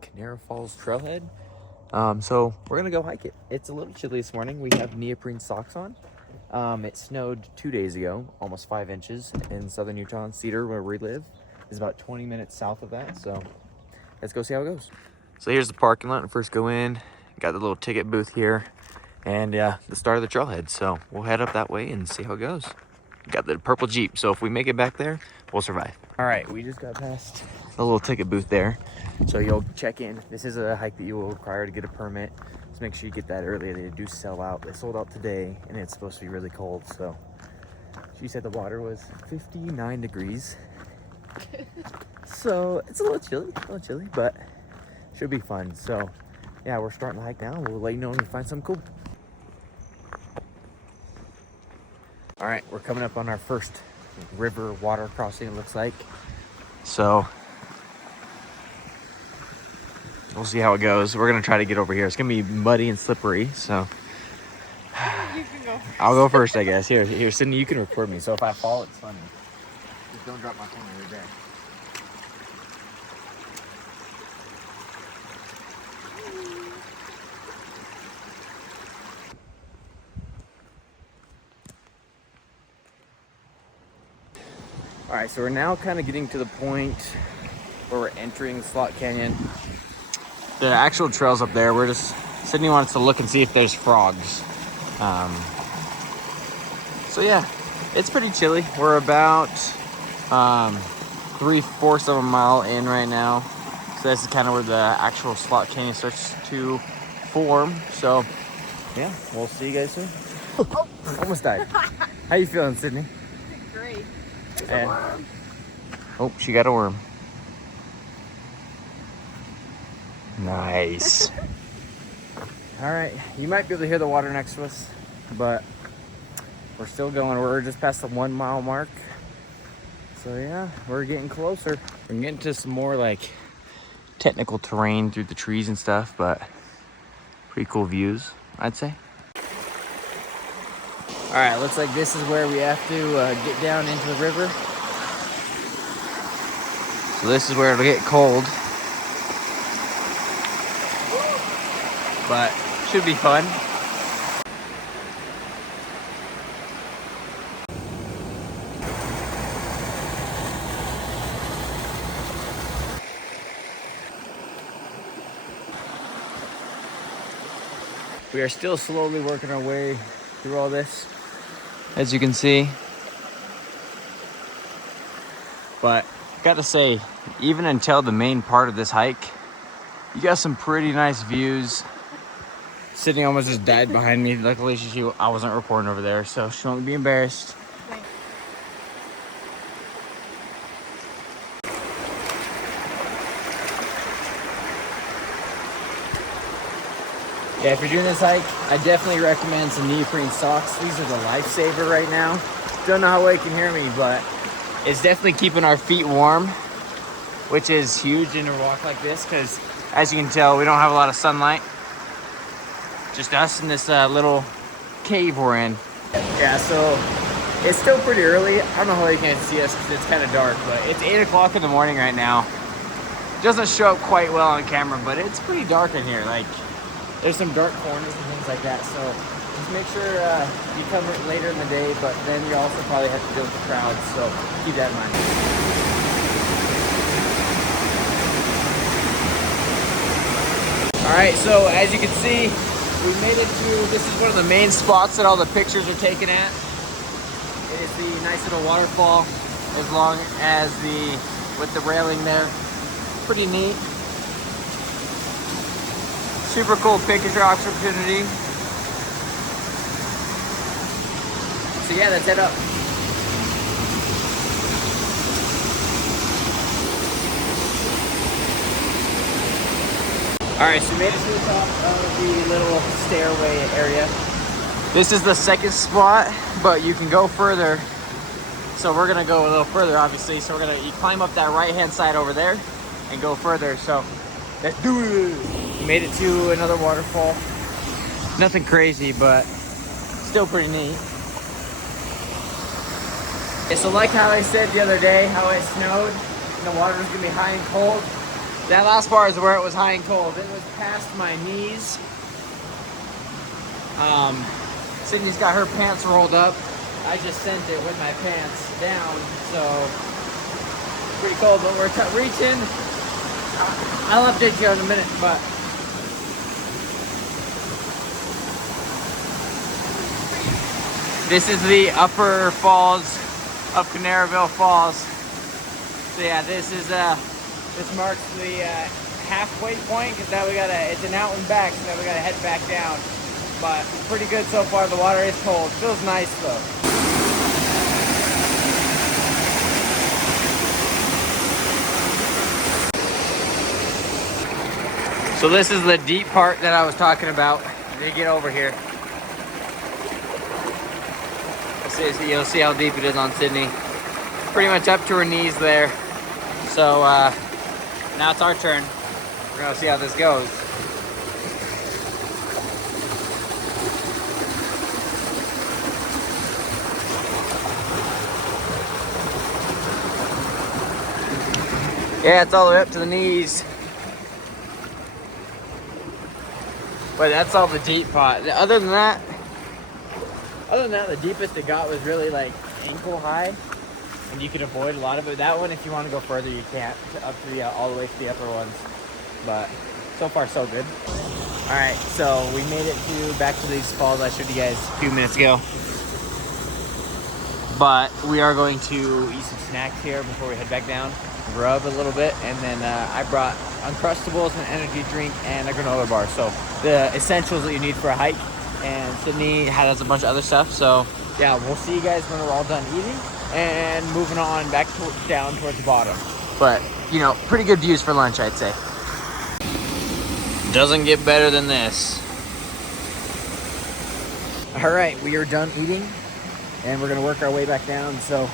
Kanarra Falls trailhead. So we're gonna go hike it. It's a little chilly this morning. We have neoprene socks on. It snowed 2 days ago, almost 5 inches in southern Utah in Cedar, where we live. It's about 20 minutes south of that, so let's go see how it goes. So here's the parking lot. First go in, got the little ticket booth here, and the start of the trailhead. So we'll head up that way and see how it goes. Got the purple Jeep, so if we make it back there, we'll survive. All right, we just got past the little ticket booth there. So you'll check in. This is a hike that you will require to get a permit. So make sure you get that early. They do sell out. They sold out today, and it's supposed to be really cold. So she said the water was 59 degrees. So it's a little chilly, but should be fun. So yeah, we're starting to hike now. We'll let you know when we find something cool. All right, we're coming up on our first river water crossing, it looks like. So we'll see how it goes. We're gonna try to get over here. It's gonna be muddy and slippery, so You can go first. I'll go first, I guess. Here, Sydney, you can record me. So if I fall, it's funny. Just don't drop my phone right there. All right, so we're now kind of getting to the point where we're entering Slot Canyon. The actual trail's up there. Sydney wants to look and see if there's frogs. So yeah, it's pretty chilly. We're about 3/4 of a mile in right now. So this is kind of where the actual Slot Canyon starts to form. So yeah, we'll see you guys soon. Oh, almost died. How you feeling, Sydney? Great. And, oh, she got a worm. Nice. All right, you might be able to hear the water next to us, but we're still going. We're just past the 1 mile mark. So yeah, we're getting closer. We're getting to some more like technical terrain through the trees and stuff, but pretty cool views, I'd say. All right, looks like this is where we have to get down into the river. So this is where it'll get cold, but should be fun. We are still slowly working our way through all this, as you can see. But gotta say, even until the main part of this hike, you got some pretty nice views. Sydney almost just died behind me. Luckily, I wasn't recording over there, so she won't be embarrassed. Yeah, if you're doing this hike, I definitely recommend some neoprene socks. These are the lifesaver right now. Don't know how well you can hear me, but it's definitely keeping our feet warm, which is huge in a walk like this, because as you can tell, we don't have a lot of sunlight. Just us in this little cave we're in. Yeah, so it's still pretty early. I don't know how you can see us because it's kind of dark, but it's 8 o'clock in the morning right now. It doesn't show up quite well on camera, but it's pretty dark in here. Like, there's some dark corners and things like that, so just make sure you come later in the day, but then you also probably have to deal with the crowds, so keep that in mind. All right, so as you can see, we made it to, this is one of the main spots that all the pictures are taken at. It is the nice little waterfall, as long as with the railing there. Pretty neat. Super cool picture opportunity. So yeah, let's head up. All right, so we made it to the top of the little stairway area. This is the second spot, but you can go further. So we're gonna go a little further, obviously. So you climb up that right-hand side over there and go further. So let's do it. We made it to another waterfall. Nothing crazy, but still pretty neat. Okay, so like how I said the other day, how it snowed and the water was gonna be high and cold. That last part is where it was high and cold. It was past my knees. Sydney's got her pants rolled up. I just sent it with my pants down, so pretty cold, but we're reaching. I'll update you in a minute, but this is the upper falls of Kanarraville Falls. So yeah, this marks the halfway point, because now it's an out and back, so now we gotta head back down. But pretty good so far. The water is cold. Feels nice though. So this is the deep part that I was talking about. They get over here. You'll see how deep it is on Sydney. Pretty much up to her knees there. So now it's our turn. We're gonna see how this goes. Yeah, it's all the way up to the knees. But that's all the deep part. Other than that, the deepest it got was really like ankle high, and you can avoid a lot of it. That one, if you want to go further, you can't, up to the all the way to the upper ones. But so far, so good. All right, so we made it back to these falls I showed you guys a few minutes ago. But we are going to eat some snacks here before we head back down, grub a little bit, and then I brought Uncrustables, an energy drink, and a granola bar. So the essentials that you need for a hike. And Sydney has a bunch of other stuff. So yeah, we'll see you guys when we're all done eating and moving on back down towards the bottom. But you know, pretty good views for lunch, I'd say. Doesn't get better than this. All right, we are done eating and we're gonna work our way back down. So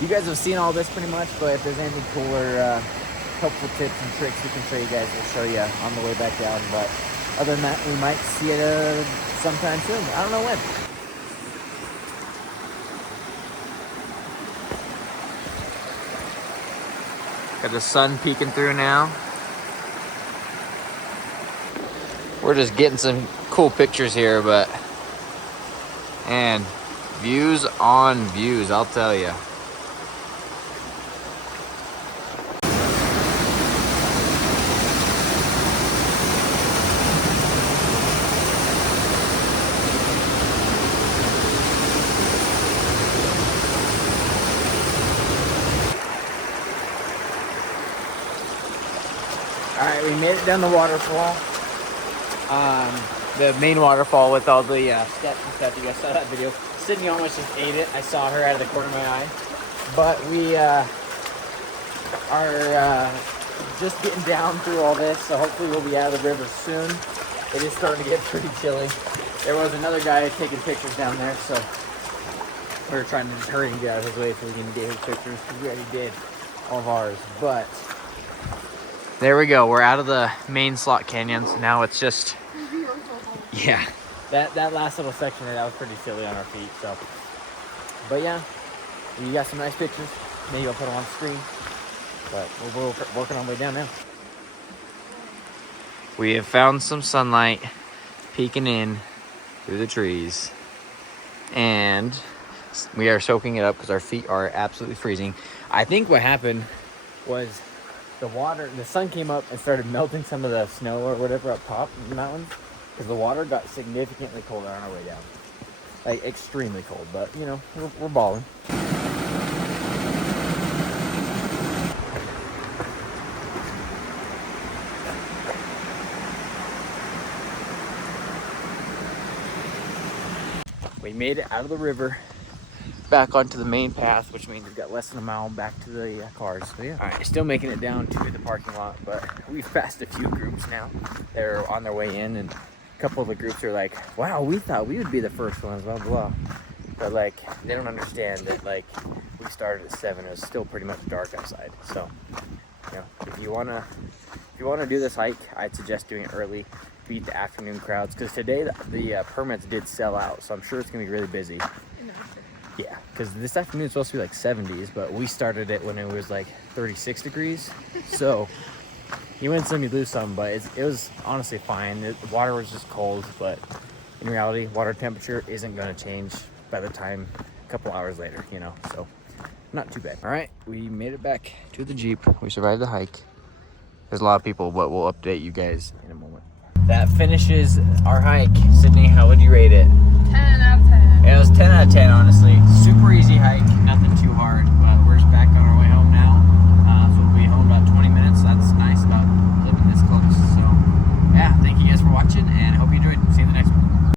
you guys have seen all this pretty much, but if there's anything cool or helpful tips and tricks we can show you guys, we'll show you on the way back down. But other than that, we might see it sometime soon. I don't know when. Got the sun peeking through now. We're just getting some cool pictures here, but and views on views, I'll tell you. All right, we made it down the waterfall. The main waterfall with all the steps and stuff. You guys saw that video. Sydney almost just ate it. I saw her out of the corner of my eye. But we are just getting down through all this, so hopefully we'll be out of the river soon. It is starting to get pretty chilly. There was another guy taking pictures down there, so we were trying to hurry and get out of his way so we can get his pictures. We already did all of ours, but there we go. We're out of the main slot canyons. Now it's just, yeah, that last little section there, that was pretty silly on our feet. So, but yeah, we got some nice pictures. Maybe I'll put them on the screen. But we're working our way down now. We have found some sunlight peeking in through the trees, and we are soaking it up because our feet are absolutely freezing. I think what happened was the sun came up and started melting some of the snow or whatever up top in the mountains, because the water got significantly colder on our way down. Like extremely cold, but you know, we're balling. We made it out of the river, back onto the main path, which means we've got less than a mile back to the cars. So yeah. All right, still making it down to the parking lot, but we've passed a few groups now. They're on their way in, and a couple of the groups are like, wow, we thought we would be the first ones, blah, blah. But like, they don't understand that like, we started at 7, it was still pretty much dark outside. So, you know, if you wanna do this hike, I'd suggest doing it early, beat the afternoon crowds, because today the permits did sell out, so I'm sure it's gonna be really busy. Yeah, because this afternoon is supposed to be like 70s, but we started it when it was like 36 degrees. So, You win some, you lose some, but it was honestly fine. The water was just cold, but in reality, water temperature isn't going to change by the time a couple hours later, you know, so not too bad. All right, we made it back to the Jeep. We survived the hike. There's a lot of people, but we'll update you guys in a moment. That finishes our hike. Sydney, how would you rate it? 10 out of 10. Yeah, it was 10 out of 10, honestly. Super easy hike, nothing